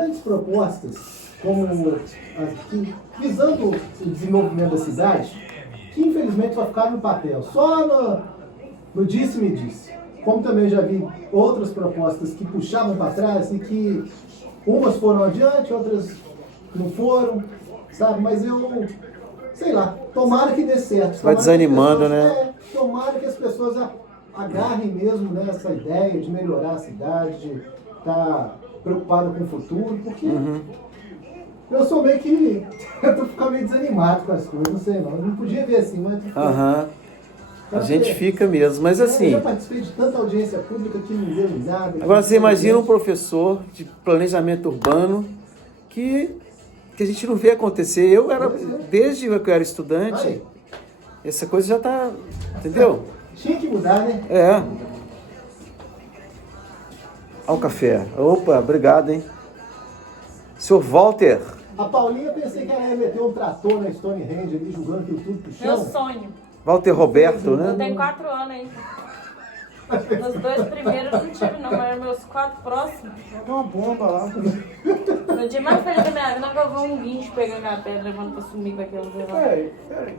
grandes propostas, como visando o desenvolvimento da cidade, que infelizmente vai ficar no papel, só no disse-me-disse. Como também já vi outras propostas que puxavam para trás e que umas foram adiante, outras não foram, sabe? Mas eu, sei lá, tomara que dê certo. Vai desanimando, né? Tomara que as pessoas agarrem mesmo, né, essa ideia de melhorar a cidade, de estar preocupado com o futuro, porque eu sou meio que... eu tô ficando meio desanimado com as coisas, não sei não. Eu não podia ver assim, mas... A gente fica mesmo, mas assim... Eu já participei de tanta audiência pública que não deu em nada. Agora você imagina um professor de planejamento urbano que a gente não vê acontecer. Desde que eu era estudante, essa coisa já tá... Entendeu? Tinha que mudar, né? Olha o café. Opa, obrigado, hein? Senhor Walter. A Paulinha, pensei que ela ia meter um trator na Stonehenge ali, julgando que tudo pro chão. Meu sonho. Walter Roberto, né? Eu tenho 4 anos ainda. Nos 2 primeiros eu não tive não, mas meus 4 próximos. Joga uma bomba lá. No dia mais feliz da minha vida, eu vou um guincho pegando minha pedra, levando pra sumir com aquele velho. Peraí.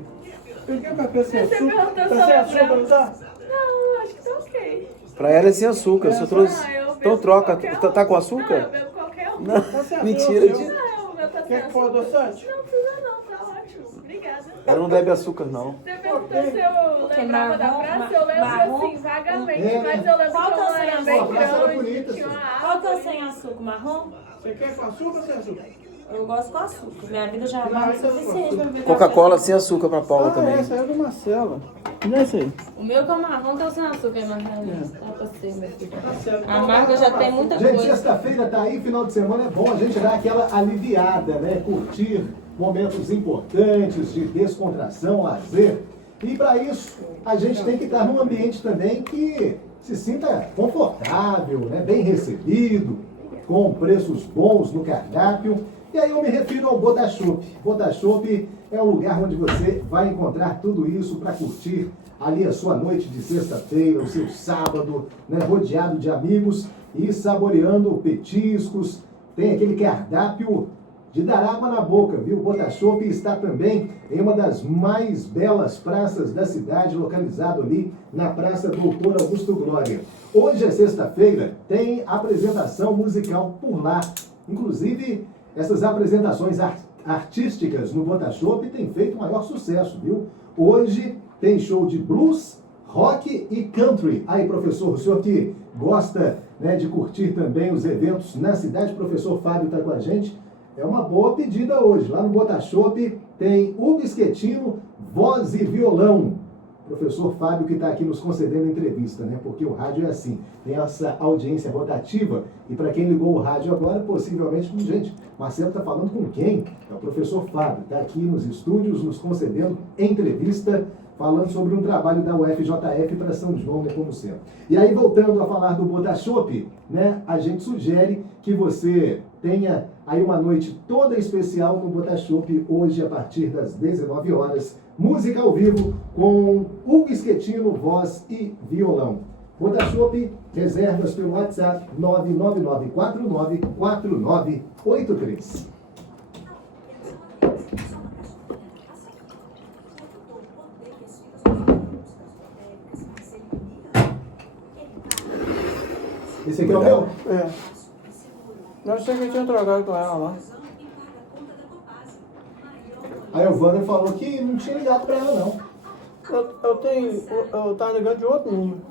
Peguei o café sem Você açúcar. perguntou Tá se sem eu açúcar, não tá? Não, acho que tá ok. Pra ela é sem açúcar. Eu só trouxe... Ah, eu bebo Então troca. qualquer um. Tá com Não, açúcar? eu bebo qualquer um. Não, Tá sem mentira. açúcar. Não, o meu tá sem Quer que for açúcar. adoçante? Não precisa não, tá ótimo. Obrigada. Ela não bebe açúcar, não. Você perguntou se eu lembrava da praça, eu lembro assim, vagamente, mas eu lembro Qual que que eu é o era sem bem açúcar? A praça era grande, bonita, tinha uma Qual que é o árvore. sem açúcar? Marrom? Você quer com açúcar ou sem açúcar? Eu gosto com açúcar. Minha vida já é Não, mais isso é suficiente pra beber Coca-Cola café. sem açúcar pra Paula também. Essa é do Marcelo. Não é esse aí? O meu que é o marrom que é o sem açúcar, mas dá pra ser, meu filho. Tá certo. A marca já tem muita Gente, coisa. sexta-feira tá aí, final de semana é bom a gente dar aquela aliviada, né? Curtir momentos importantes de descontração, lazer. E para isso, a gente tem que estar num ambiente também que se sinta confortável, né? Bem recebido, com preços bons no cardápio. E aí eu me refiro ao Bodachopp. Bodachopp é um lugar onde você vai encontrar tudo isso para curtir ali a sua noite de sexta-feira, o seu sábado, né, rodeado de amigos e saboreando petiscos. Tem aquele cardápio de dar água na boca, viu? O Bodachopp está também em uma das mais belas praças da cidade, localizado ali na Praça Doutor Augusto Glória. Hoje é sexta-feira, tem apresentação musical por lá. Inclusive, essas apresentações artísticas no Bodachopp têm feito maior sucesso, viu? Hoje tem show de blues, rock e country. Aí, professor, o senhor que gosta, né, de curtir também os eventos na cidade, o professor Fábio está com a gente. É uma boa pedida hoje. Lá no Bodachopp tem Hugo Schettino, voz e violão. Professor Fábio que está aqui nos concedendo entrevista, né? Porque o rádio é assim, tem essa audiência rotativa. E para quem ligou o rádio agora, possivelmente, gente, Marcelo está falando com quem? É o professor Fábio, está aqui nos estúdios nos concedendo entrevista, falando sobre um trabalho da UFJF para São João, né, como sempre. E aí, voltando a falar do Bodachopp, né, a gente sugere que você tenha aí uma noite toda especial no Bodachopp, hoje a partir das 19 horas, música ao vivo com Hugo Schettino, voz e violão. Bodachopp, reservas pelo WhatsApp 999494983. Esse aqui é o meu? É. Não sei que eu tinha trocado com ela lá. Aí o Wander falou que não tinha ligado pra ela, não. Eu tava ligando de outro número.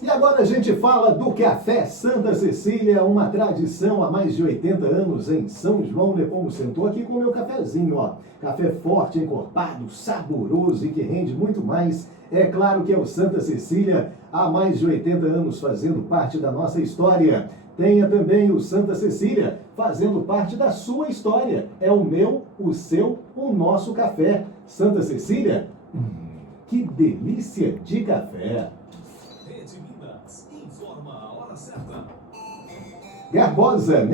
E agora a gente fala do Café Santa Cecília, uma tradição há mais de 80 anos em São João Nepomuceno. Estou aqui com o meu cafezinho, ó. Café forte, encorpado, saboroso e que rende muito mais. É claro que é o Santa Cecília, há mais de 80 anos fazendo parte da nossa história. Tenha também o Santa Cecília fazendo parte da sua história. É o meu, o seu, o nosso café. Santa Cecília, que delícia de café. Garbosa, 12:20. O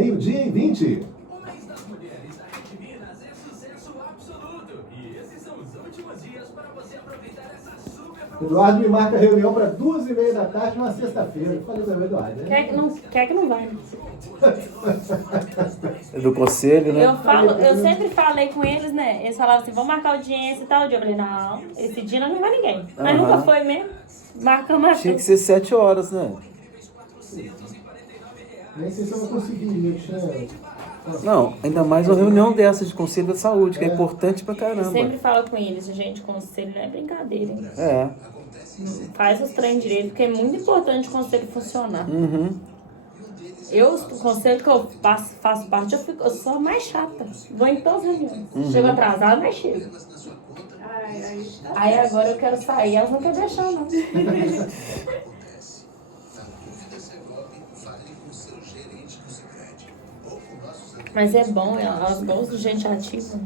mês das mulheres da Rede Minas é sucesso absoluto. E esses são os últimos dias para você aproveitar essa super promoção. Eduardo me marca reunião para 2h30 da tarde, numa sexta-feira. Eu falei para o Eduardo, né? Quer que não vai. É do conselho, né? Eu sempre falei com eles, né? Eles falavam assim, vamos marcar audiência e tal dia. Eu falei, não, esse dia não vai ninguém. Mas Aham. nunca foi mesmo. Marcamos Tinha que ser 7 horas, né? Nem sei se eu vou conseguir ir, Não, ainda mais uma reunião dessa de conselho da saúde, que é importante pra Eu caramba. sempre falo com eles, gente, conselho não é brincadeira, hein? É. Faz os treinos direito, porque é muito importante o conselho funcionar. Uhum. O conselho que eu faço parte, eu sou a mais chata. Vou em todas as reuniões. Chego atrasada, mas chego. Aí agora eu quero sair, elas não querem deixar, não. Mas é bom, elas gostam de gente ativa.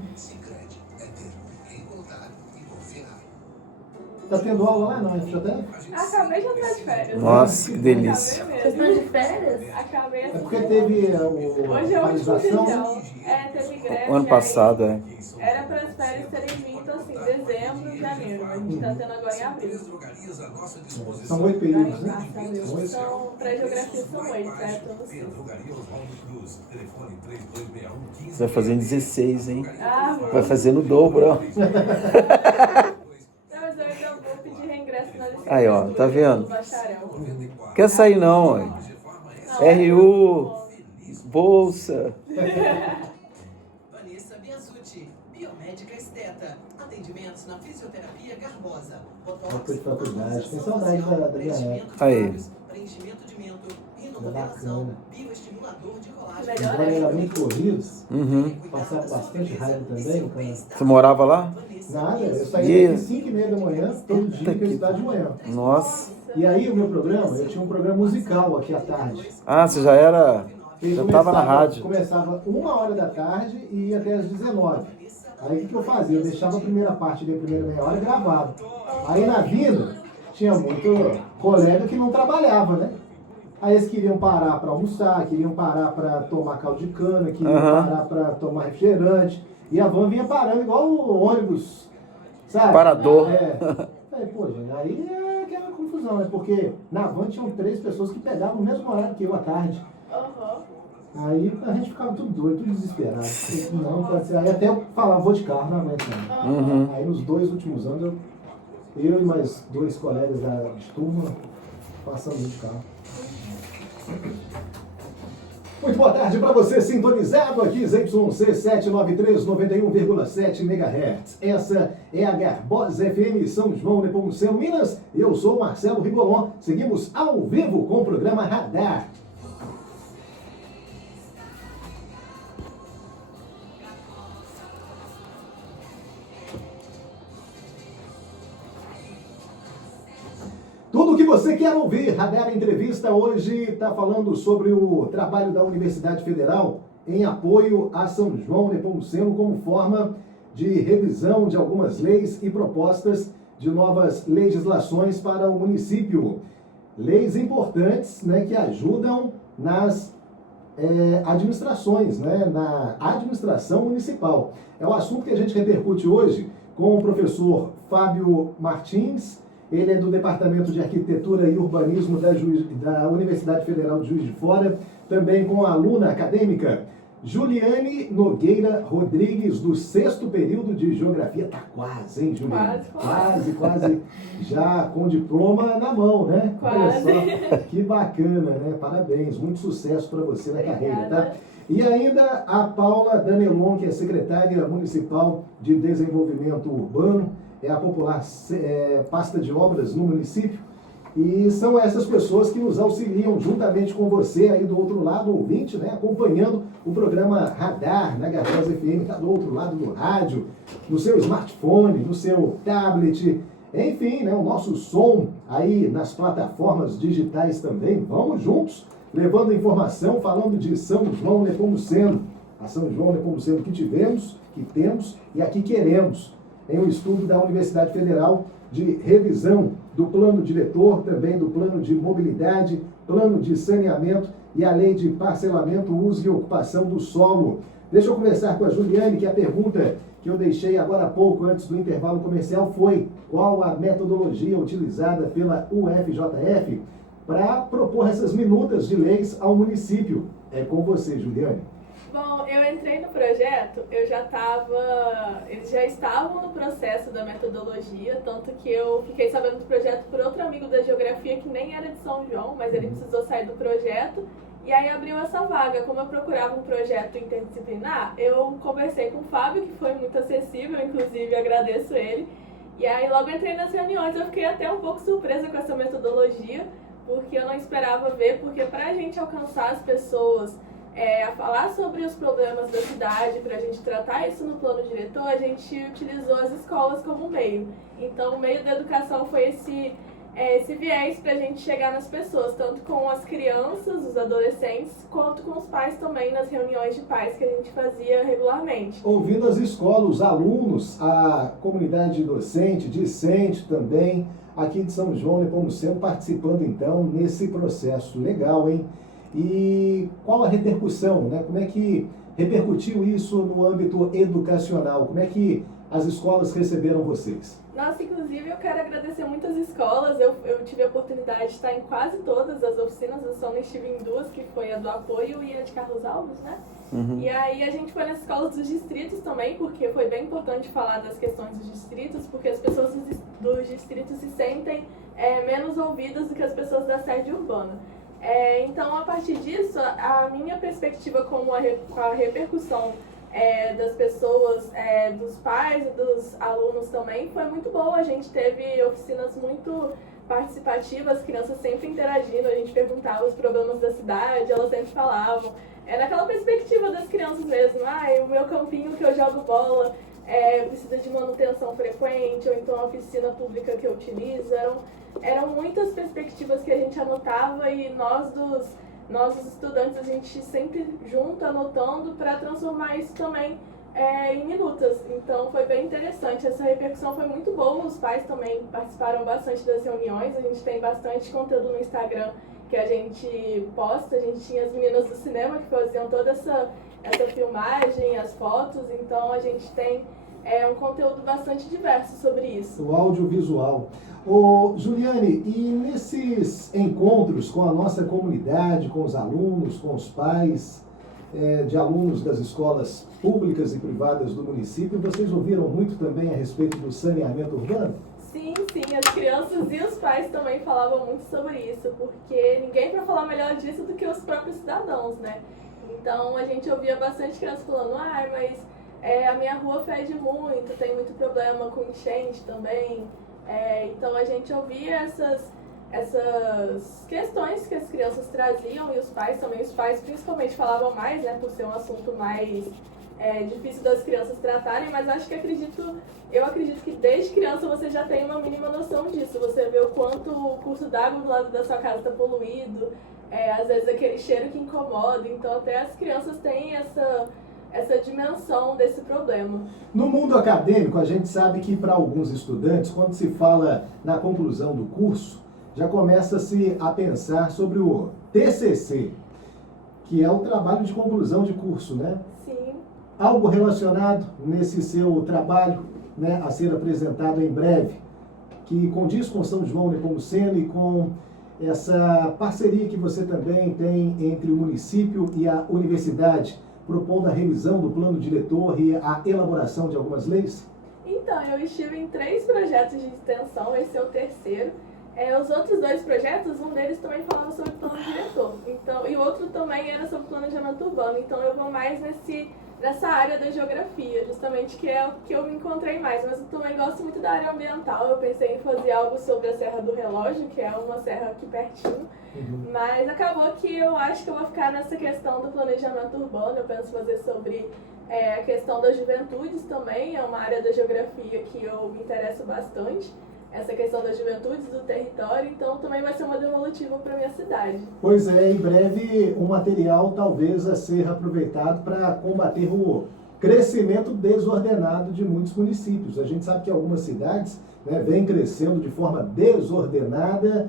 Tá tendo aula lá, não? Já tem? Acabei de entrar de férias. Nossa, que delícia. Vocês estão de férias? Acabei É essa porque teve a Hoje é o último paralisação. dia. Teve greve. O ano passado, é. Era para as férias terem vindo assim, dezembro, janeiro. A gente tá tendo agora em abril. São 8 períodos, né? Então, para geografia são 8, certo? Você vai fazer em 16, hein? Vou. Vai fazer no dobro, ó. Não, mas eu ainda vou pedir reingresso na licenciatura. Aí, ó, tá vendo? do bacharel. Quer sair não, ué. RU, bolsa. Vanessa Biasucci, biomédica esteta. Atendimentos na fisioterapia Garbosa. Depois de faculdade. Tem saudade da minha época. Aí. Preenchimento de mento, Era rinomodelação, bacana. bioestimulador de colágeno. Melhor Embora é. era muito corrido, Uhum. passava bastante raiva também. Você morava lá? Nada, eu saía E- daqui 5h30 da manhã, todo dia, que eu estudava de manhã. Nossa. E aí o meu programa, eu tinha um programa musical aqui à tarde. Ah, você já era... Ele Já tava na rádio. Começava 1h da tarde e ia até às 19h. Aí o que eu fazia? Eu deixava a primeira parte da primeira meia hora gravado. Aí na vinda, tinha muito colega que não trabalhava, né? Aí eles queriam parar para almoçar, queriam parar para tomar caldo de cana, queriam Aham. parar para tomar refrigerante. E a van vinha parando igual o ônibus, sabe? Parador. É. Aí, pô, gente, aí é aquela confusão, né? Porque na van tinham 3 pessoas que pegavam o mesmo horário que eu à tarde. Aham. Aí a gente ficava tudo doido, tudo desesperado. Não, pode ser. Aí até eu falava, vou de carro, não aguento não. Uhum. Aí nos 2 últimos anos, eu e mais 2 colegas de turma passamos de carro. Muito boa tarde para você, sintonizado aqui, ZYC 793 91,7 MHz. Essa é a Garbosa FM São João Nepomuceno, Minas. Eu sou Marcelo Rigolon. Seguimos ao vivo com o programa Radar. Tudo o que você quer ouvir, Radar Entrevista hoje está falando sobre o trabalho da Universidade Federal em apoio a São João Nepomuceno como forma de revisão de algumas leis e propostas de novas legislações para o município. Leis importantes, né, que ajudam nas administrações, né, na administração municipal. É o assunto que a gente repercute hoje com o professor Fábio Martins. Ele é do Departamento de Arquitetura e Urbanismo da Universidade Federal de Juiz de Fora, também com a aluna acadêmica Juliane Nogueira Rodrigues, do 6º período de Geografia. Tá quase, hein, Juliane? Quase. Já com diploma na mão, né? Quase. Olha só, que bacana, né? Parabéns, muito sucesso para você na carreira, tá? E ainda a Paula Danelon, que é secretária municipal de Desenvolvimento Urbano, é a popular pasta de obras no município, e são essas pessoas que nos auxiliam juntamente com você aí do outro lado, ouvinte, né, acompanhando o programa Radar na Garbosa FM, está do outro lado do rádio, no seu smartphone, no seu tablet, enfim, né, o nosso som aí nas plataformas digitais também. Vamos juntos, levando informação, falando de São João Nepomuceno, a São João Nepomuceno que tivemos, que temos e aqui queremos, em um estudo da Universidade Federal de revisão do plano diretor, também do plano de mobilidade, plano de saneamento e a lei de parcelamento, uso e ocupação do solo. Deixa eu conversar com a Juliane, que a pergunta que eu deixei agora há pouco, antes do intervalo comercial, foi qual a metodologia utilizada pela UFJF para propor essas minutas de leis ao município. É com você, Juliane. Bom, eu entrei no projeto, eles já estavam no processo da metodologia, tanto que eu fiquei sabendo do projeto por outro amigo da geografia que nem era de São João, mas ele precisou sair do projeto, e aí abriu essa vaga. Como eu procurava um projeto interdisciplinar, eu conversei com o Fábio, que foi muito acessível, inclusive agradeço ele, e aí logo entrei nas reuniões. Eu fiquei até um pouco surpresa com essa metodologia, porque eu não esperava ver, porque para a gente alcançar as pessoas a falar sobre os problemas da cidade, para a gente tratar isso no plano diretor, a gente utilizou as escolas como meio. Então, o meio da educação foi esse viés para a gente chegar nas pessoas, tanto com as crianças, os adolescentes, quanto com os pais também, nas reuniões de pais que a gente fazia regularmente. Ouvindo as escolas, os alunos, a comunidade docente, discente também, aqui de São João Nepomuceno, participando então nesse processo. Legal, hein? E qual a repercussão, né? Como é que repercutiu isso no âmbito educacional? Como é que as escolas receberam vocês? Nossa, inclusive eu quero agradecer muitas escolas. Eu tive a oportunidade de estar em quase todas as oficinas, eu só não estive em duas, que foi a do apoio e a de Carlos Alves, né? E aí a gente foi nas escolas dos distritos também, porque foi bem importante falar das questões dos distritos, porque as pessoas dos distritos se sentem menos ouvidas do que as pessoas da sede urbana. Então, a partir disso, a minha perspectiva com a repercussão das pessoas, dos pais e dos alunos também, foi muito boa. A gente teve oficinas muito participativas, as crianças sempre interagindo, a gente perguntava os problemas da cidade, elas sempre falavam. Naquela perspectiva das crianças mesmo, o meu campinho que eu jogo bola precisa de manutenção frequente, ou então a piscina pública que eu utilizo. Eram muitas perspectivas que a gente anotava, e nós os estudantes, a gente sempre junto anotando para transformar isso também em minutas. Então foi bem interessante, essa repercussão foi muito boa. Os pais também participaram bastante das reuniões, a gente tem bastante conteúdo no Instagram que a gente posta. A gente tinha as meninas do cinema que faziam toda essa filmagem, as fotos, então a gente tem um conteúdo bastante diverso sobre isso. O audiovisual. Juliane, e nesses encontros com a nossa comunidade, com os alunos, com os pais de alunos das escolas públicas e privadas do município, vocês ouviram muito também a respeito do saneamento urbano? Sim, as crianças e os pais também falavam muito sobre isso, porque ninguém para falar melhor disso do que os próprios cidadãos, né? Então a gente ouvia bastante crianças falando, mas a minha rua fede muito, tem muito problema com enchente também. Então a gente ouvia essas questões que as crianças traziam, e os pais também. Os pais principalmente falavam mais, né, por ser um assunto mais difícil das crianças tratarem, mas eu acredito que desde criança você já tem uma mínima noção disso. Você vê o quanto o curso d'água do lado da sua casa está poluído, às vezes aquele cheiro que incomoda. Então até as crianças têm essa dimensão desse problema. No mundo acadêmico, a gente sabe que para alguns estudantes, quando se fala na conclusão do curso, já começa-se a pensar sobre o TCC, que é o trabalho de conclusão de curso, né? Sim. Algo relacionado nesse seu trabalho, né, a ser apresentado em breve, que condiz com São João Nepomuceno e com essa parceria que você também tem entre o município e a universidade, propondo a revisão do plano diretor e a elaboração de algumas leis? Então, eu estive em 3 projetos de extensão, esse é o terceiro. Os outros 2 projetos, um deles também falava sobre plano diretor, então, e o outro também era sobre planejamento urbano. Então eu vou mais nessa área da geografia, justamente, que é o que eu me encontrei mais. Mas eu também gosto muito da área ambiental. Eu pensei em fazer algo sobre a Serra do Relógio, que é uma serra aqui pertinho. Mas acabou que eu acho que eu vou ficar nessa questão do planejamento urbano. Eu penso fazer sobre a questão das juventudes também, é uma área da geografia que eu me interesso bastante. Essa questão das juventudes, do território, então também vai ser uma devolutiva para a minha cidade. Pois é, em breve um material talvez a ser aproveitado para combater o crescimento desordenado de muitos municípios. A gente sabe que algumas cidades, né, vêm crescendo de forma desordenada.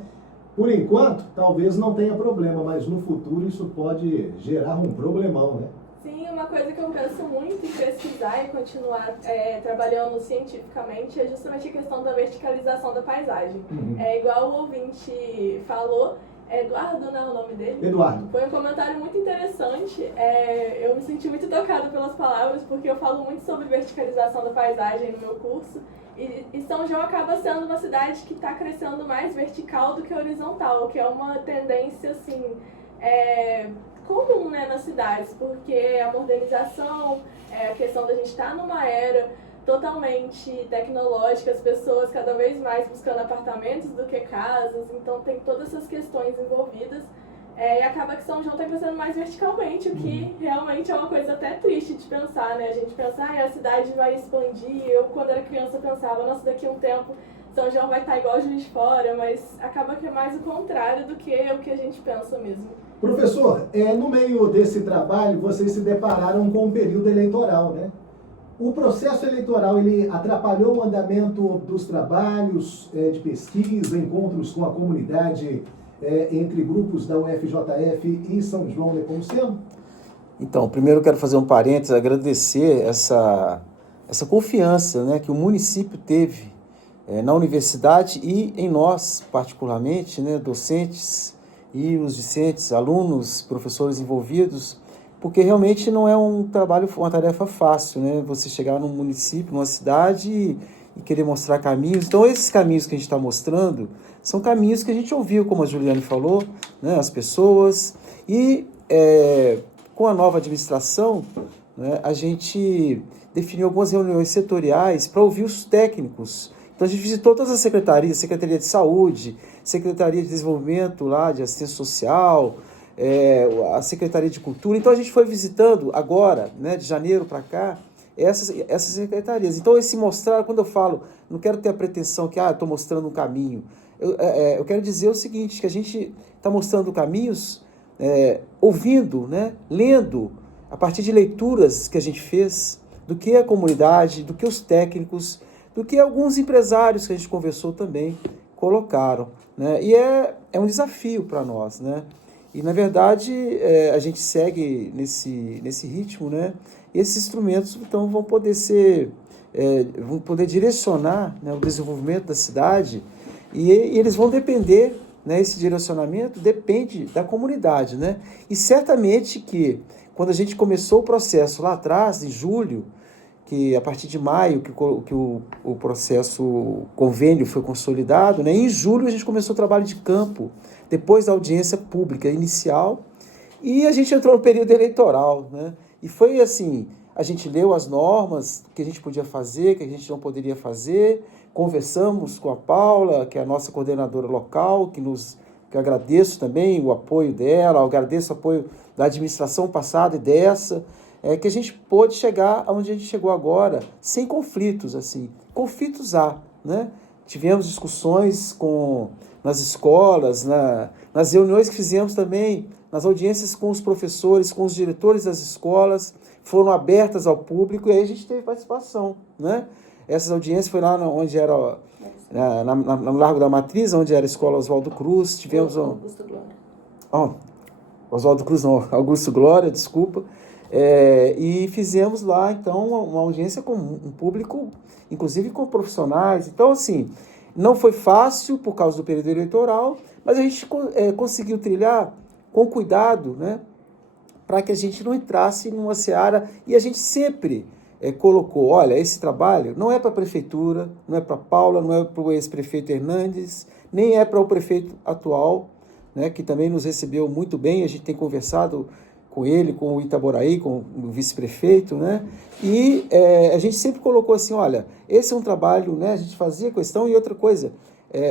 Por enquanto, talvez não tenha problema, mas no futuro isso pode gerar um problemão, né? Sim, uma coisa que eu penso muito em pesquisar e continuar trabalhando cientificamente é justamente a questão da verticalização da paisagem. É igual o ouvinte falou, Eduardo, né, o nome dele? Eduardo. Foi um comentário muito interessante. Eu me senti muito tocada pelas palavras, porque eu falo muito sobre verticalização da paisagem no meu curso. E São João acaba sendo uma cidade que está crescendo mais vertical do que horizontal, que é uma tendência, assim, comum, né, nas cidades, porque a modernização, a questão da gente estar numa era totalmente tecnológica, as pessoas cada vez mais buscando apartamentos do que casas, então tem todas essas questões envolvidas. E acaba que São João está crescendo mais verticalmente, o que realmente é uma coisa até triste de pensar, né? A gente pensa, a cidade vai expandir. Eu, quando era criança, pensava, nossa, daqui a um tempo São João vai estar igual Juiz de Fora, mas acaba que é mais o contrário do que o que a gente pensa mesmo. Professor, no meio desse trabalho, vocês se depararam com um período eleitoral, né? O processo eleitoral, ele atrapalhou o andamento dos trabalhos de pesquisa, encontros com a comunidade entre grupos da UFJF e São João Nepomuceno? Então, primeiro eu quero fazer um parênteses, agradecer essa confiança, né, que o município teve na universidade e em nós, particularmente, né, docentes e os discentes, alunos, professores envolvidos, porque realmente não é um trabalho, uma tarefa fácil, né? Você chegar num município, numa cidade e querer mostrar caminhos. Então, esses caminhos que a gente está mostrando são caminhos que a gente ouviu, como a Juliane falou, né? As pessoas. E com a nova administração, né, a gente definiu algumas reuniões setoriais para ouvir os técnicos. Então, a gente visitou todas as secretarias, Secretaria de Saúde, Secretaria de Desenvolvimento, lá, de Assistência Social, a Secretaria de Cultura. Então, a gente foi visitando agora, né, de janeiro para cá, essas secretarias. Então, esse mostrar, quando eu falo, não quero ter a pretensão que estou mostrando um caminho. Eu quero dizer o seguinte, que a gente está mostrando caminhos, ouvindo, né, lendo, a partir de leituras que a gente fez, do que a comunidade, do que os técnicos, do que alguns empresários que a gente conversou também colocaram, né? E é um desafio para nós, né? E, na verdade, a gente segue nesse ritmo, né? E esses instrumentos, então, vão poder direcionar, né, o desenvolvimento da cidade e eles vão depender, né, esse direcionamento depende da comunidade, né? E certamente que, quando a gente começou o processo lá atrás, em julho, que a partir de maio que o processo, o convênio foi consolidado, né? Em julho a gente começou o trabalho de campo, depois da audiência pública inicial, e a gente entrou no período eleitoral, né? E foi assim, a gente leu as normas que a gente podia fazer, que a gente não poderia fazer, conversamos com a Paula, que é a nossa coordenadora local, que eu agradeço também o apoio dela, eu agradeço o apoio da administração passada e dessa, que a gente pôde chegar aonde a gente chegou agora, sem conflitos, assim. Conflitos há, né? Tivemos discussões nas escolas, nas reuniões que fizemos também, nas audiências com os professores, com os diretores das escolas, foram abertas ao público e aí a gente teve participação, né? Essas audiências foi lá onde era, no Largo da Matriz, onde era a Escola Oswaldo Cruz, tivemos... Augusto Glória. Oswaldo Cruz não, Augusto Glória, desculpa. E fizemos lá, então, uma audiência com um público, inclusive com profissionais. Então, assim, não foi fácil por causa do período eleitoral, mas a gente conseguiu trilhar com cuidado, né, para que a gente não entrasse numa seara. E a gente sempre colocou, olha, esse trabalho não é para a prefeitura, não é para a Paula, não é para o ex-prefeito Hernandes, nem é para o prefeito atual, né, que também nos recebeu muito bem, a gente tem conversado com ele, com o Itaboraí, com o vice-prefeito, né? E a gente sempre colocou assim, olha, esse é um trabalho, né? A gente fazia questão. E outra coisa,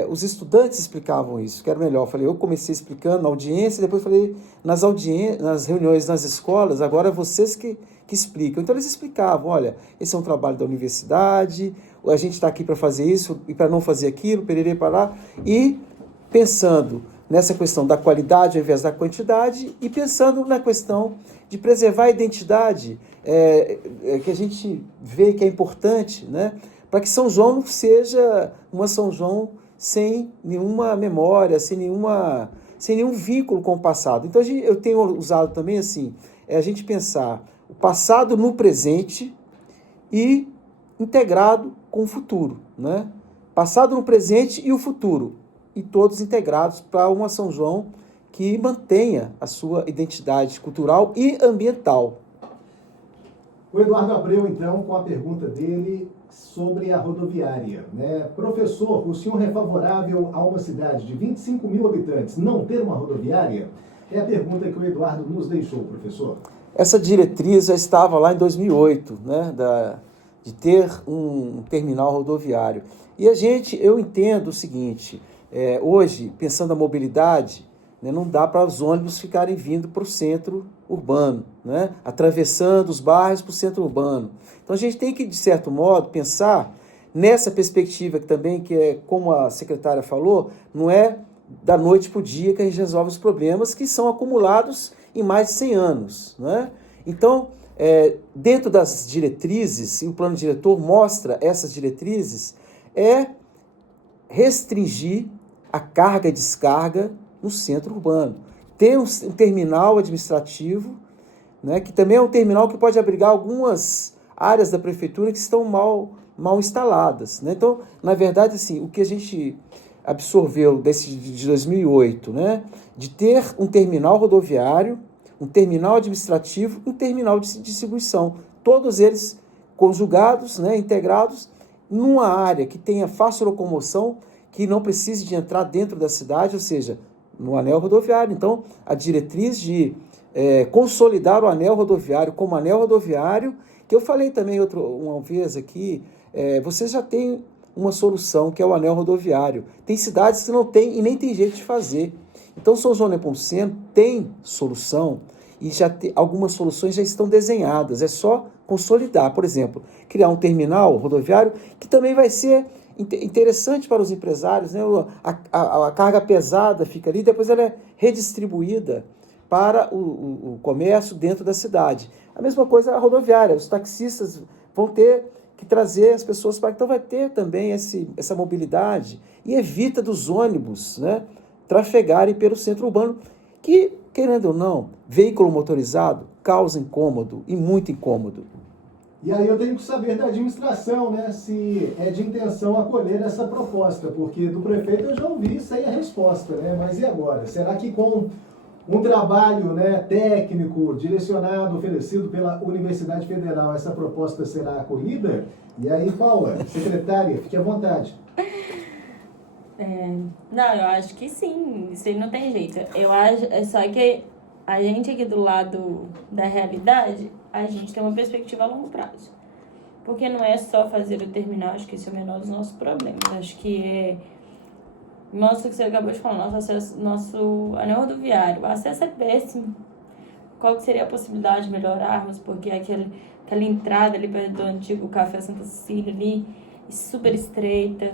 os estudantes explicavam isso, que era melhor. Eu comecei explicando na audiência, depois falei nas reuniões nas escolas, agora vocês que explicam. Então eles explicavam, olha, esse é um trabalho da universidade, a gente está aqui para fazer isso e para não fazer aquilo, pererê para lá, e pensando nessa questão da qualidade ao invés da quantidade e pensando na questão de preservar a identidade que a gente vê que é importante, né? Para que São João não seja uma São João sem nenhuma memória, sem nenhum vínculo com o passado. Então eu tenho usado também assim, a gente pensar o passado no presente e integrado com o futuro, né? Passado no presente e o futuro, e todos integrados para uma São João que mantenha a sua identidade cultural e ambiental. O Eduardo Abreu, então, com a pergunta dele sobre a rodoviária, né? Professor, o senhor é favorável a uma cidade de 25 mil habitantes não ter uma rodoviária? É a pergunta que o Eduardo nos deixou, professor. Essa diretriz já estava lá em 2008, né, de ter um terminal rodoviário. E eu entendo o seguinte, hoje, pensando a mobilidade, né, não dá para os ônibus ficarem vindo para o centro urbano, né, atravessando os bairros para o centro urbano. Então a gente tem que, de certo modo, pensar nessa perspectiva que também, que é, como a secretária falou, não é da noite para o dia que a gente resolve os problemas que são acumulados em mais de 100 anos. Né? Então, dentro das diretrizes, e o plano diretor mostra essas diretrizes, é restringir a carga e descarga no centro urbano. Ter um terminal administrativo, né, que também é um terminal que pode abrigar algumas áreas da prefeitura que estão mal instaladas. Né? Então, na verdade, assim, o que a gente absorveu de 2008, né, de ter um terminal rodoviário, um terminal administrativo e um terminal de distribuição. Todos eles conjugados, né, integrados, numa área que tenha fácil locomoção, que não precise de entrar dentro da cidade, ou seja, no anel rodoviário. Então, a diretriz de consolidar o anel rodoviário como anel rodoviário, que eu falei também uma vez aqui, você já tem uma solução, que é o anel rodoviário. Tem cidades que não tem e nem tem jeito de fazer. Então, São João Nepomuceno tem solução e algumas soluções já estão desenhadas. É só consolidar. Por exemplo, criar um terminal rodoviário que também vai ser interessante para os empresários. Né? A carga pesada fica ali, depois ela é redistribuída para o comércio dentro da cidade. A mesma coisa a rodoviária. Os taxistas vão ter que trazer as pessoas para... Então vai ter também essa mobilidade e evita dos ônibus, né, trafegarem pelo centro urbano, que, querendo ou não, veículo motorizado causa incômodo e muito incômodo. E aí eu tenho que saber da administração, né, se é de intenção acolher essa proposta, porque do prefeito eu já ouvi sem a resposta, né, mas e agora? Será que com um trabalho, né, técnico, direcionado, oferecido pela Universidade Federal, essa proposta será acolhida? E aí, Paula, secretária, fique à vontade. Não, eu acho que sim, isso aí não tem jeito. Eu acho, só que a gente aqui do lado da realidade, a gente tem uma perspectiva a longo prazo. Porque não é só fazer o terminal, acho que esse é o menor dos nossos problemas. Acho que nossa, que você acabou de falar, nosso anel rodoviário, o acesso é péssimo. Qual que seria a possibilidade de melhorarmos? Porque aquela entrada ali perto do antigo Café Santa Cecília ali, super estreita.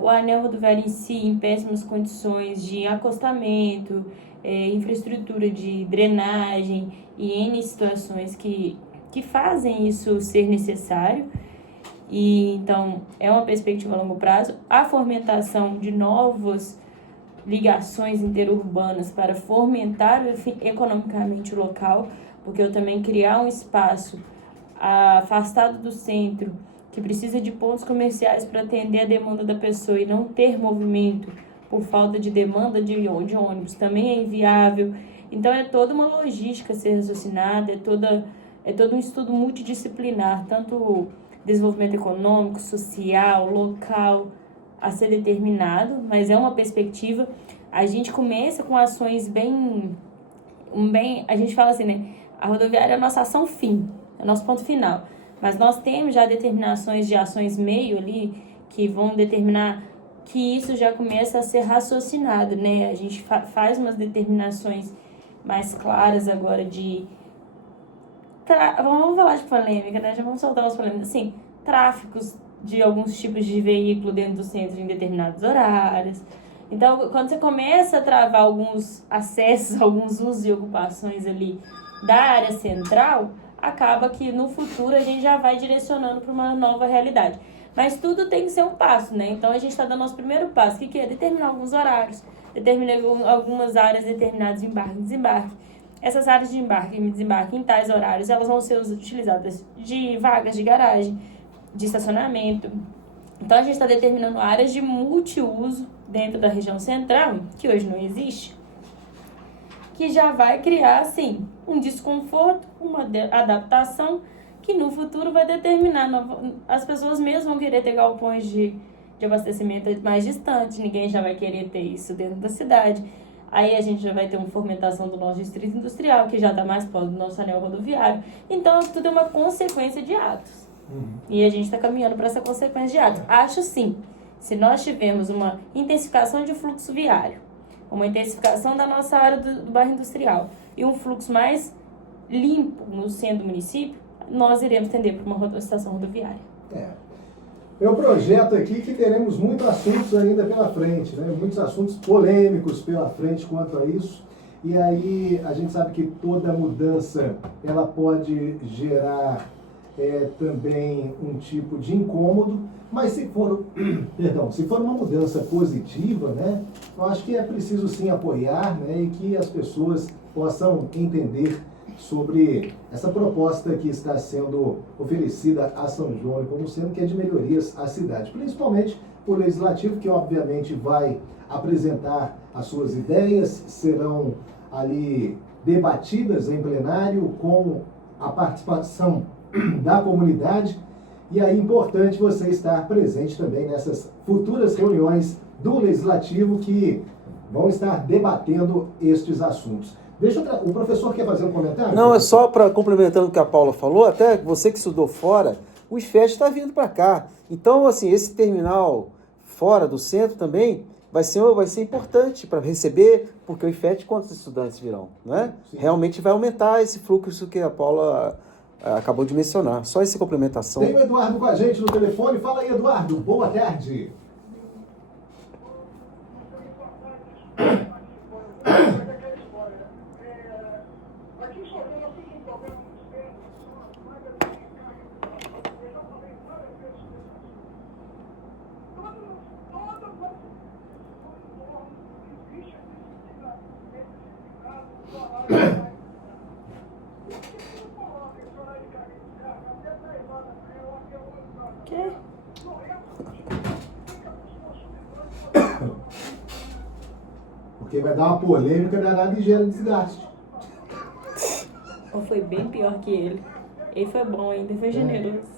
O anel rodoviário em si, em péssimas condições de acostamento, infraestrutura de drenagem e N situações que fazem isso ser necessário. E, então, é uma perspectiva a longo prazo. A fomentação de novas ligações interurbanas para fomentar economicamente o local, porque eu também criar um espaço afastado do centro, que precisa de pontos comerciais para atender a demanda da pessoa e não ter movimento por falta de demanda de ônibus, também é inviável. Então, é toda uma logística a ser raciocinada, é todo um estudo multidisciplinar, tanto desenvolvimento econômico, social, local, a ser determinado, mas é uma perspectiva. A gente começa com ações bem... A gente fala assim, né? A rodoviária é a nossa ação fim, é o nosso ponto final. Mas nós temos já determinações de ações meio ali, que vão determinar que isso já começa a ser raciocinado, né? A gente faz umas determinações mais claras agora de... Vamos falar de polêmica, né? Já vamos soltar umas polêmicas. Assim, tráficos de alguns tipos de veículo dentro do centro em determinados horários. Então, quando você começa a travar alguns acessos, alguns usos e ocupações ali da área central, acaba que no futuro a gente já vai direcionando para uma nova realidade. Mas tudo tem que ser um passo, né? Então, a gente está dando nosso primeiro passo, que é determinar alguns horários, determinar algumas áreas determinadas de embarque e desembarque. essas áreas de embarque e desembarque em tais horários, elas vão ser utilizadas de vagas de garagem, de estacionamento. Então, a gente está determinando áreas de multiuso dentro da região central, que hoje não existe, que já vai criar, assim, um desconforto, uma adaptação, que no futuro vai determinar, as pessoas mesmas vão querer ter galpões de abastecimento mais distantes, ninguém já vai querer ter isso dentro da cidade. Aí a gente já vai ter uma fomentação do nosso distrito industrial, que já está mais próximo do nosso anel rodoviário. Então, tudo é uma consequência de atos. E a gente está caminhando para essa consequência de atos. Acho sim, se nós tivermos uma intensificação de fluxo viário, uma intensificação da nossa área do bairro industrial e um fluxo mais limpo no centro do município, nós iremos tender para uma estação rodoviária. É um projeto aqui que teremos muitos assuntos ainda pela frente, né? Muitos assuntos polêmicos pela frente quanto a isso. E aí a gente sabe que toda mudança ela pode gerar também um tipo de incômodo, mas se for uma mudança positiva, né, eu acho que é preciso sim apoiar, né, e que as pessoas possam entender sobre essa proposta que está sendo oferecida a São João, como sendo que é de melhorias à cidade, principalmente o Legislativo, que obviamente vai apresentar as suas ideias, serão ali debatidas em plenário com a participação da comunidade, e aí é importante você estar presente também nessas futuras reuniões do Legislativo que vão estar debatendo estes assuntos. O professor quer fazer um comentário? Não, é só para complementando o que a Paula falou, até você que estudou fora, o IFET está vindo para cá. Então, assim, esse terminal fora do centro também vai ser importante para receber, porque o IFET, quantos estudantes virão? Não é? Realmente vai aumentar esse fluxo que a Paula acabou de mencionar. Só essa complementação. Tem o Eduardo com a gente no telefone. Fala aí, Eduardo. Boa tarde. Porque vai dar uma polêmica danada e gera desgaste. Ou foi bem pior que ele. Ele foi bom ainda, foi generoso.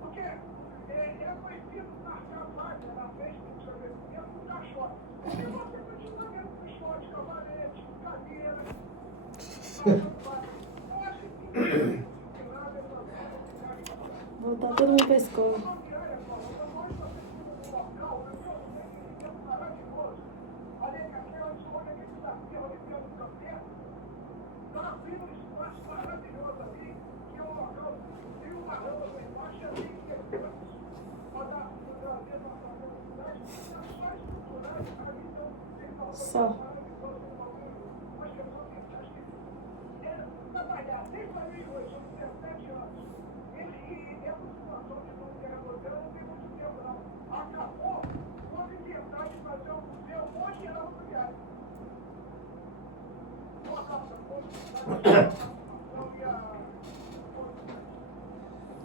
Porque é proibido marcar vaga na frente do estabelecimento com caixote. E você continua vendo caixote, cavalete, cadeira. Voltar todo mundo pra escola. Só.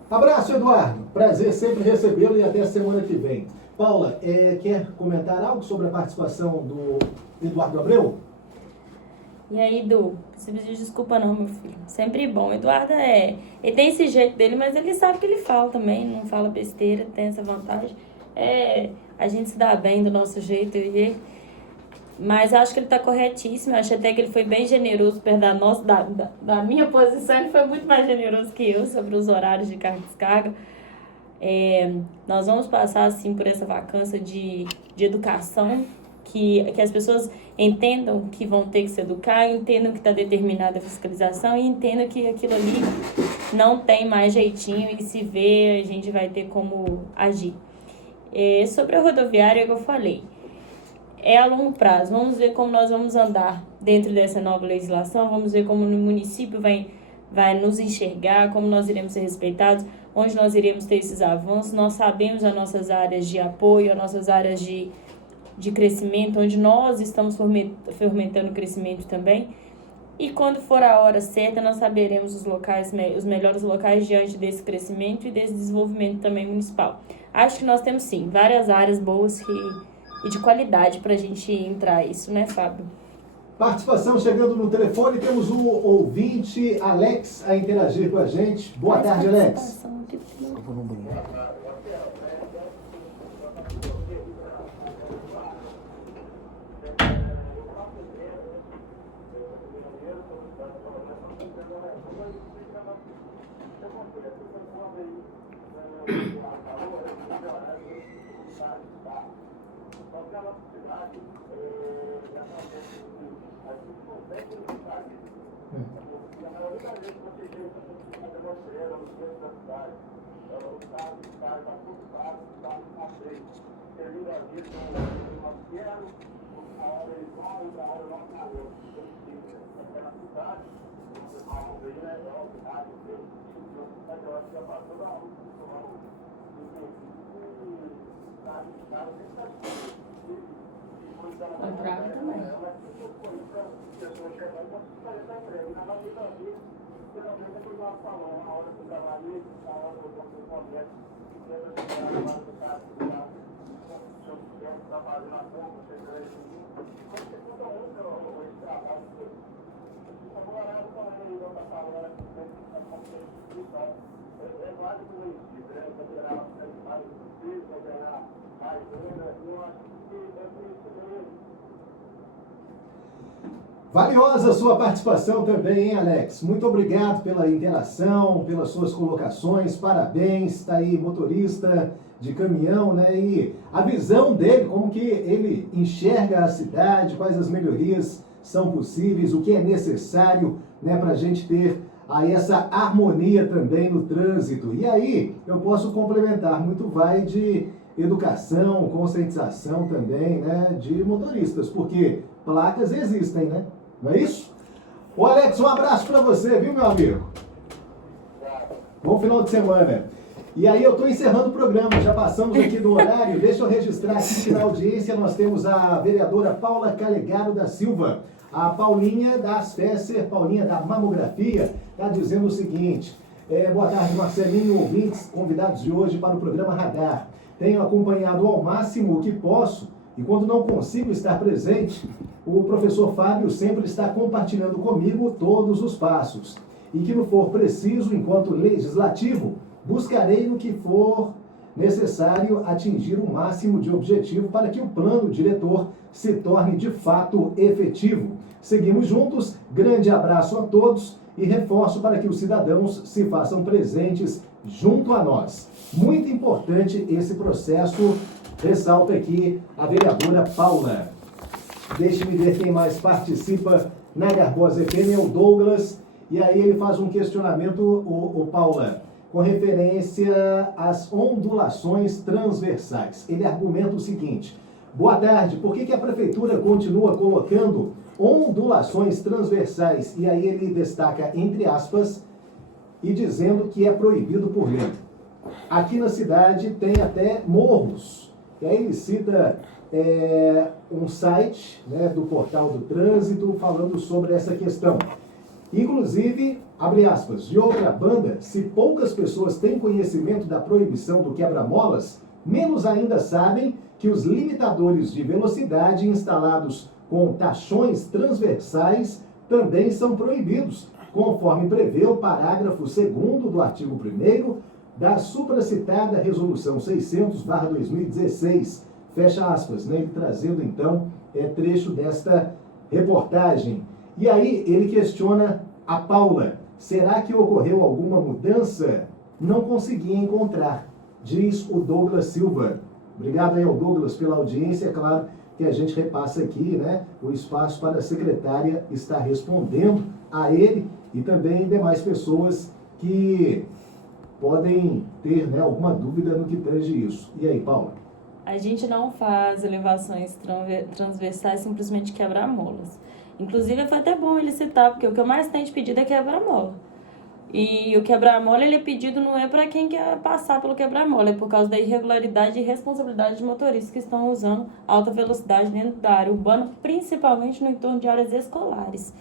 Abraço, Eduardo. Prazer sempre recebê-lo e até a semana que vem. Paula, quer comentar algo sobre a participação do Eduardo Abreu? E aí, Edu, você me diz desculpa não, meu filho. Sempre bom. Eduardo ele tem esse jeito dele, mas ele sabe que ele fala também, não fala besteira, tem essa vantagem. A gente se dá bem do nosso jeito, eu e ele. Mas eu acho que ele está corretíssimo. Eu acho até que ele foi bem generoso perto da minha posição. Ele foi muito mais generoso que eu sobre os horários de carga e descarga. Nós vamos passar, assim, por essa vacância de educação que as pessoas entendam que vão ter que se educar, entendam que está determinada a fiscalização e entendam que aquilo ali não tem mais jeitinho e se vê, a gente vai ter como agir. Sobre a rodoviária, que eu falei, é a longo prazo. Vamos ver como nós vamos andar dentro dessa nova legislação, vamos ver como o município vai nos enxergar, como nós iremos ser respeitados, onde nós iremos ter esses avanços. Nós sabemos as nossas áreas de apoio, as nossas áreas de crescimento, onde nós estamos fomentando o crescimento também. E quando for a hora certa, nós saberemos os melhores locais diante desse crescimento e desse desenvolvimento também municipal. Acho que nós temos, sim, várias áreas boas e de qualidade para a gente entrar isso, né, Fábio? Participação chegando no telefone, temos um ouvinte, Alex, a interagir com a gente. Boa tarde, Alex. Comprava também. Valiosa a sua participação também, hein, Alex? Muito obrigado pela interação, pelas suas colocações, parabéns, está aí motorista de caminhão, né? E a visão dele, como que ele enxerga a cidade, quais as melhorias são possíveis, o que é necessário, né, para a gente ter aí essa harmonia também no trânsito. E aí, eu posso complementar, muito vai de educação, conscientização também, né, de motoristas, porque placas existem, né? Não é isso? Ô Alex, um abraço para você, viu, meu amigo? Bom final de semana. E aí eu estou encerrando o programa, já passamos aqui do horário. Deixa eu registrar aqui que na audiência nós temos a vereadora Paula Calegaro da Silva. A Paulinha da Asfesser, Paulinha da Mamografia, está dizendo o seguinte: boa tarde, Marcelinho, ouvintes, convidados de hoje para o programa Radar. Tenho acompanhado ao máximo o que posso e quando não consigo estar presente, o professor Fábio sempre está compartilhando comigo todos os passos. E que no for preciso, enquanto legislativo, buscarei no que for necessário atingir o máximo de objetivo para que o plano diretor se torne de fato efetivo. Seguimos juntos, grande abraço a todos e reforço para que os cidadãos se façam presentes junto a nós. Muito importante esse processo, ressalta aqui a vereadora Paula. Deixe-me ver quem mais participa na Garbosa FM, é o Douglas, e aí ele faz um questionamento, o Paula, com referência às ondulações transversais. Ele argumenta o seguinte: boa tarde, por que a prefeitura continua colocando ondulações transversais? E aí ele destaca, entre aspas, e dizendo que é proibido por lei. Aqui na cidade tem até morros. E aí ele cita um site, né, do Portal do Trânsito falando sobre essa questão. Inclusive, abre aspas, de outra banda, se poucas pessoas têm conhecimento da proibição do quebra-molas, menos ainda sabem que os limitadores de velocidade instalados com tachões transversais também são proibidos, conforme prevê o parágrafo 2º do artigo 1º da supracitada Resolução 600/2016. Fecha aspas, né? Ele trazendo então trecho desta reportagem. E aí ele questiona a Paula: será que ocorreu alguma mudança? Não consegui encontrar, diz o Douglas Silva. Obrigado aí ao Douglas pela audiência, é claro que a gente repassa aqui, né, o espaço para a secretária estar respondendo a ele e também demais pessoas que podem ter, né, alguma dúvida no que tange isso. E aí, Paula? A gente não faz elevações transversais simplesmente quebra-molas. Inclusive, foi até bom ele citar, porque o que eu mais tenho de pedido é quebra-mola. E o quebra-mola, ele é pedido não é para quem quer passar pelo quebra-mola, é por causa da irregularidade e responsabilidade de motoristas que estão usando alta velocidade dentro da área urbana, principalmente no entorno de áreas escolares.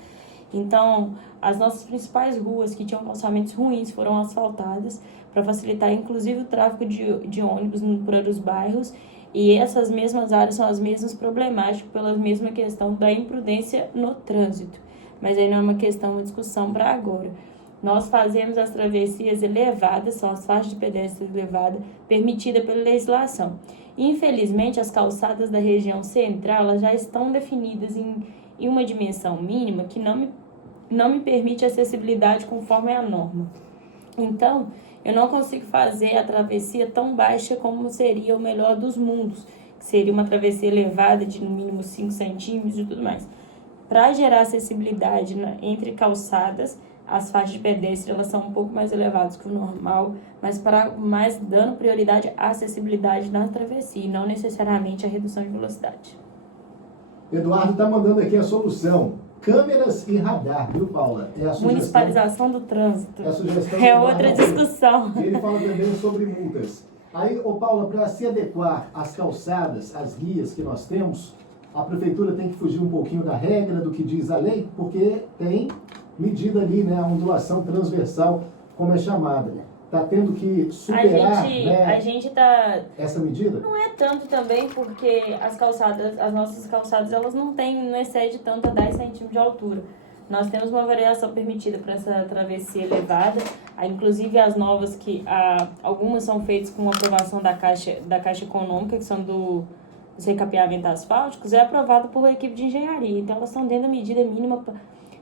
Então, as nossas principais ruas que tinham calçamentos ruins foram asfaltadas para facilitar, inclusive, o tráfego de ônibus por os bairros. E essas mesmas áreas são as mesmas problemáticas pela mesma questão da imprudência no trânsito. Mas aí não é uma questão, uma discussão para agora. Nós fazemos as travessias elevadas, são as faixas de pedestre elevadas, permitidas pela legislação. Infelizmente, as calçadas da região central elas já estão definidas em uma dimensão mínima que não me permite acessibilidade conforme a norma. Então, eu não consigo fazer a travessia tão baixa como seria o melhor dos mundos, que seria uma travessia elevada de no mínimo 5 centímetros e tudo mais. Para gerar acessibilidade entre calçadas, as faixas de pedestre elas são um pouco mais elevadas que o normal, mas dando prioridade à acessibilidade na travessia e não necessariamente à redução de velocidade. Eduardo está mandando aqui a solução. Câmeras e radar, viu, Paula? É a sugestão, municipalização do trânsito. é a sugestão É do outra Eduardo. discussão. E ele fala também sobre multas. Aí, Paula, para se adequar às calçadas, às guias que nós temos, a prefeitura tem que fugir um pouquinho da regra do que diz a lei, porque tem medida ali, né, a ondulação transversal, como é chamada. Está tendo que superar A gente tá... essa medida? Não é tanto também porque as nossas calçadas, elas não excedem tanto a 10 centímetros de altura. Nós temos uma variação permitida para essa travessia elevada, inclusive as novas algumas são feitas com aprovação da Caixa Econômica, que são dos recapeamentos asfálticos, é aprovado por equipe de engenharia. Então elas estão dentro da medida mínima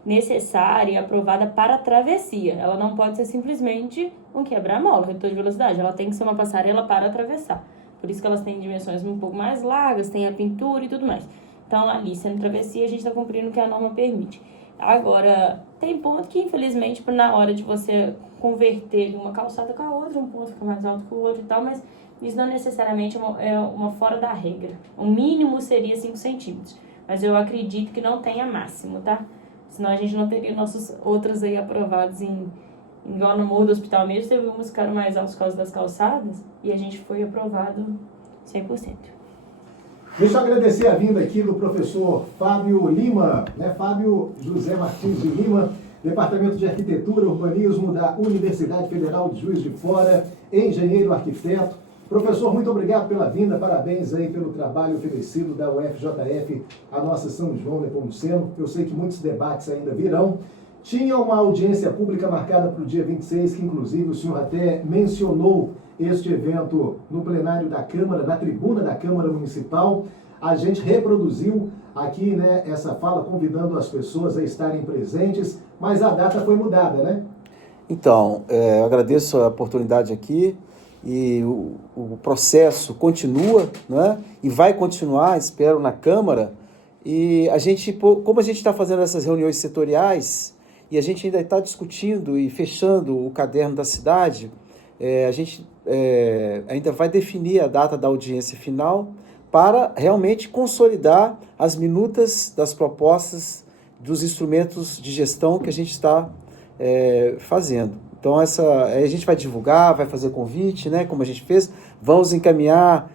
necessária e aprovada para a travessia. Ela não pode ser simplesmente um quebra-mola, redutor de velocidade. Ela tem que ser uma passarela para atravessar. Por isso que elas têm dimensões um pouco mais largas, tem a pintura e tudo mais. Então, ali, sendo travessia, a gente está cumprindo o que a norma permite. Agora, tem ponto que, infelizmente, na hora de você converter uma calçada com a outra, um ponto fica mais alto que o outro e tal, mas isso não necessariamente é uma fora da regra. O mínimo seria 5 centímetros. Mas eu acredito que não tenha máximo, tá? Senão a gente não teria nossos outros aí aprovados igual no Morro do Hospital mesmo, teve uns que ficaram mais altos por causa das calçadas e a gente foi aprovado 100%. Deixa eu agradecer a vinda aqui do professor Fábio Lima, né? Fábio José Martins de Lima, Departamento de Arquitetura e Urbanismo da Universidade Federal de Juiz de Fora, engenheiro arquiteto. Professor, muito obrigado pela vinda, parabéns aí pelo trabalho oferecido da UFJF à nossa São João Nepomuceno. Eu sei que muitos debates ainda virão. Tinha uma audiência pública marcada para o dia 26, que inclusive o senhor até mencionou este evento no plenário da Câmara, na tribuna da Câmara Municipal. A gente reproduziu aqui, né, essa fala, convidando as pessoas a estarem presentes, mas a data foi mudada, né? Então, eu agradeço a oportunidade aqui. E o processo continua, né? E vai continuar, espero, na Câmara. E como a gente está fazendo essas reuniões setoriais e a gente ainda está discutindo e fechando o caderno da cidade, a gente ainda vai definir a data da audiência final para realmente consolidar as minutas das propostas dos instrumentos de gestão que a gente está fazendo. Então, a gente vai divulgar, vai fazer convite, né, como a gente fez, vamos encaminhar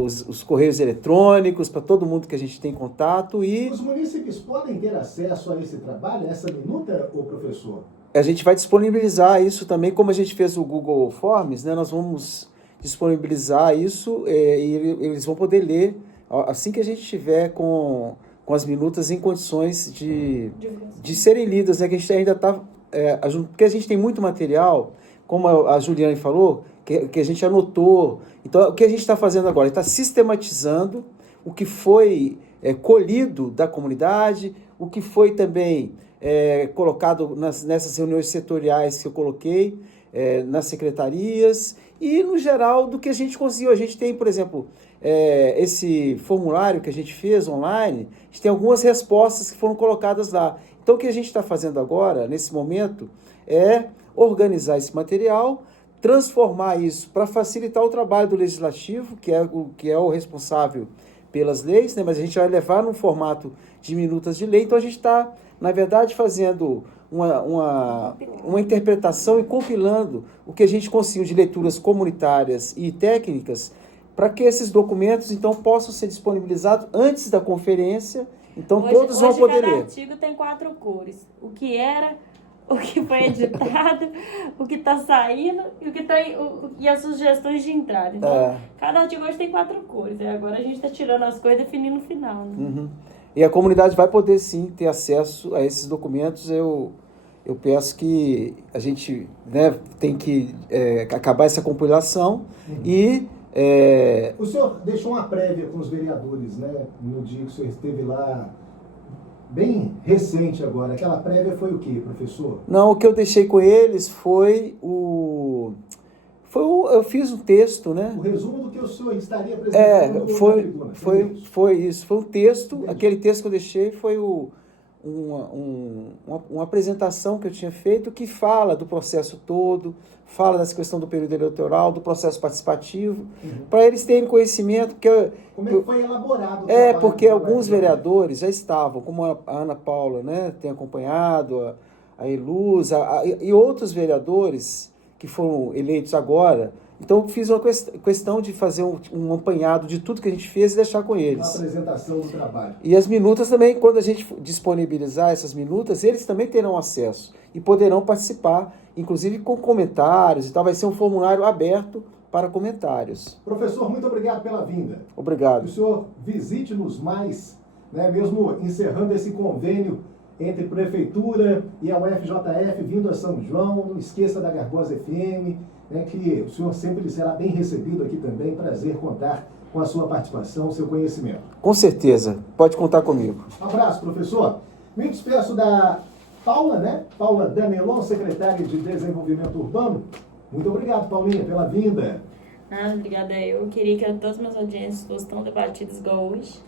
os correios eletrônicos para todo mundo que a gente tem contato e... Os munícipes podem ter acesso a esse trabalho, a essa minuta, ô professor? A gente vai disponibilizar isso também, como a gente fez o Google Forms, né, nós vamos disponibilizar isso e eles vão poder ler assim que a gente estiver com as minutas em condições de serem lidas, né, que a gente ainda está... porque a gente tem muito material, como a Juliane falou, que a gente anotou. Então, o que a gente está fazendo agora? Está sistematizando o que foi colhido da comunidade, o que foi também colocado nessas reuniões setoriais que eu coloquei. nas secretarias e, no geral, do que a gente conseguiu. A gente tem, por exemplo, esse formulário que a gente fez online, a gente tem algumas respostas que foram colocadas lá. Então, o que a gente está fazendo agora, nesse momento, é organizar esse material, transformar isso para facilitar o trabalho do legislativo, que é o responsável pelas leis, né? Mas a gente vai levar num formato de minutas de lei. Então, a gente está, na verdade, fazendo uma interpretação e compilando o que a gente conseguiu de leituras comunitárias e técnicas para que esses documentos, então, possam ser disponibilizados antes da conferência. Então, todos vão poder ler. Cada artigo tem 4 cores. O que era, o que foi editado, o que está saindo e as sugestões de entrada. Então, cada artigo hoje tem 4 cores. E agora a gente está tirando as cores e definindo o final. Né? Uhum. E a comunidade vai poder, sim, ter acesso a esses documentos. Eu peço que a gente, né, tem que acabar essa compilação e... O senhor deixou uma prévia com os vereadores, né, no dia que o senhor esteve lá, bem recente agora. Aquela prévia foi o quê, professor? Não, o que eu deixei com eles foi eu fiz um texto, né? O resumo do que o senhor estaria apresentando na tribuna. Foi isso. Foi um texto, Entendi. Aquele texto que eu deixei foi uma apresentação que eu tinha feito que fala do processo todo, fala dessa questão do período eleitoral, do processo participativo, para eles terem conhecimento. Como é que foi elaborado o porque trabalho alguns do vereadores já estavam, como a Ana Paula, né, tem acompanhado, a Eluz, e outros vereadores que foram eleitos agora. Então, fiz uma questão de fazer um apanhado de tudo que a gente fez e deixar com eles. A apresentação do trabalho. E as minutas também, quando a gente disponibilizar essas minutas, eles também terão acesso e poderão participar, inclusive com comentários e tal. Vai ser um formulário aberto para comentários. Professor, muito obrigado pela vinda. Obrigado. Que o senhor visite-nos mais, né, mesmo encerrando esse convênio entre Prefeitura e a UFJF, vindo a São João. Não esqueça da Garbosa FM, né, que o senhor sempre será bem recebido aqui também. Prazer contar com a sua participação, seu conhecimento. Com certeza, pode contar comigo. Um abraço, professor. Me despeço da Paula, né? Paula Danelon, secretária de Desenvolvimento Urbano. Muito obrigado, Paulinha, pela vinda. Nada, obrigada. Eu queria que todas as minhas audiências fossem tão debatidas igual hoje,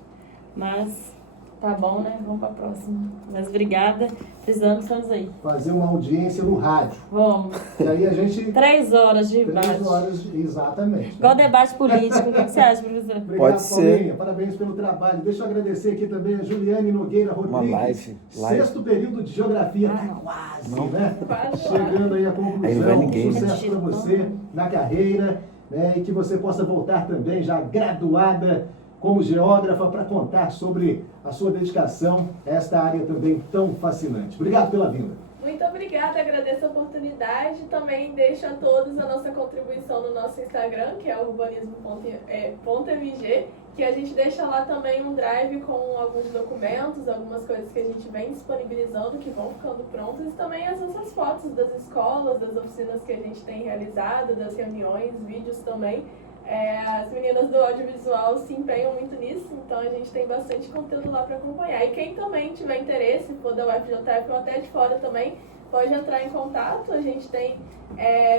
mas tá bom, né? Vamos pra próxima. Mas obrigada. Precisamos, estamos aí. Fazer uma audiência no rádio. Vamos. E aí a gente... 3 horas de 3 debate. horas, exatamente. Igual debate político. O que você acha, professor? Obrigado, Pode ser. Paulinha. Parabéns pelo trabalho. Deixa eu agradecer aqui também a Juliane Nogueira Rodrigues. live. 6º período de Geografia. Quase, né? Quase. Chegando aí à conclusão. Aí não vai ninguém, Um né? sucesso para você na carreira, né? E que você possa voltar também já graduada como geógrafa para contar sobre a sua dedicação a esta área também tão fascinante. Obrigado pela vinda. Muito obrigada, agradeço a oportunidade. Também deixo a todos a nossa contribuição no nosso Instagram, que é urbanismo.mg, que a gente deixa lá também um drive com alguns documentos, algumas coisas que a gente vem disponibilizando, que vão ficando prontas, e também as nossas fotos das escolas, das oficinas que a gente tem realizado, das reuniões, vídeos também. As meninas do audiovisual se empenham muito nisso, então a gente tem bastante conteúdo lá para acompanhar. E quem também tiver interesse, for da UFJF ou até de fora também, pode entrar em contato. A gente tem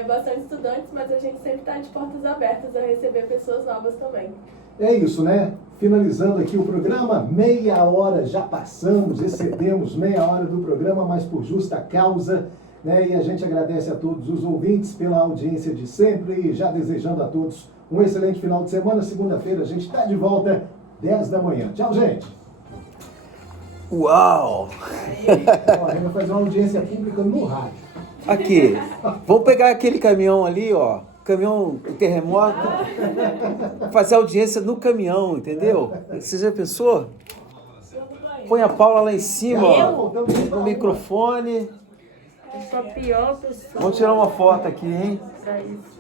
bastante estudantes, mas a gente sempre está de portas abertas a receber pessoas novas também. É isso, né? Finalizando aqui o programa, meia hora já passamos, excedemos meia hora do programa, mas por justa causa, né? E a gente agradece a todos os ouvintes pela audiência de sempre e já desejando a todos um excelente final de semana. Segunda-feira a gente está de volta, 10 da manhã. Tchau, gente! Uau! Ó, a gente vai fazer uma audiência pública no rádio. Aqui, vamos pegar aquele caminhão ali, ó, caminhão terremoto, fazer audiência no caminhão, entendeu? Você já pensou? Põe a Paula lá em cima, ó, no microfone. Eu sou a pior pessoa Vamos tirar uma foto aqui, hein? pra isso.